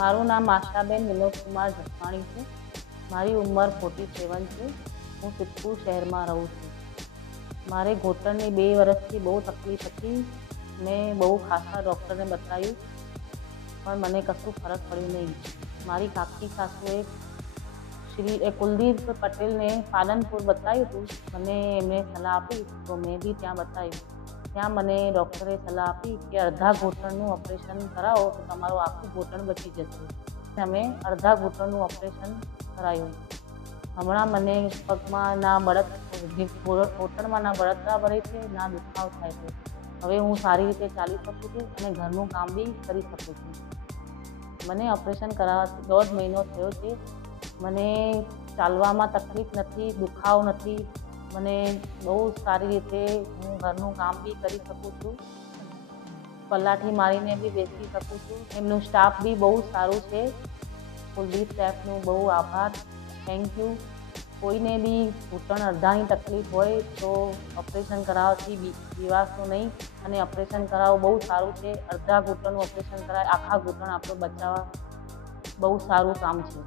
મારું નામ આશાબેન વિનોદકુમાર જસવાણી છે। મારી ઉંમર 47 છે। હું સિદ્ધપુર શહેરમાં રહું છું। મારે ઘૂંટણની 2 વર્ષથી બહુ તકલીફ હતી। મેં બહુ ખાસા ડૉક્ટરને બતાવ્યું પણ મને કશું ફરક પડ્યો નહીં। મારી કાકી સાસુએ શ્રી કુલદીપ પટેલને પાલનપુર બતાવ્યું હતું। મને એમણે સલાહ આપી તો મેં બી ત્યાં બતાવ્યું। ત્યાં મને ડૉક્ટરે સલાહ આપી કે અડધા ઘૂંટણનું ઓપરેશન કરાવો તો તમારું આખું ઘૂંટણ બચી જશે। અમે અડધા ઘૂંટણનું ઓપરેશન કરાયું। હમણાં મને પગમાં ના ઘૂંટણમાં ના બળતરા ભરે છે, ના દુખાવો થાય છે। હવે હું સારી રીતે ચાલી શકું છું અને ઘરનું કામ બી કરી શકું છું। મને ઓપરેશન કરાવવાથી 1.5 મહિનો થયો છે। મને ચાલવામાં તકલીફ નથી, દુખાવો નથી। મને બહુ સારી રીતે હું ઘરનું કામ બી કરી શકું છું। પલાઠી મારીને બી બેસી શકું છું। એમનું સ્ટાફ બી બહુ સારું છે। કુલદીપ સાહેબનો બહુ આભાર, થેન્ક યુ। કોઈને બી ઘૂંટણ અડધાની તકલીફ હોય તો ઓપરેશન કરાવવાથી બીવાશો નહીં અને ઓપરેશન કરાવવું બહુ સારું છે। અડધા ઘૂંટણનું ઓપરેશન કરાય આખા ઘૂંટણ આપણું બચાવવા બહુ સારું કામ છે।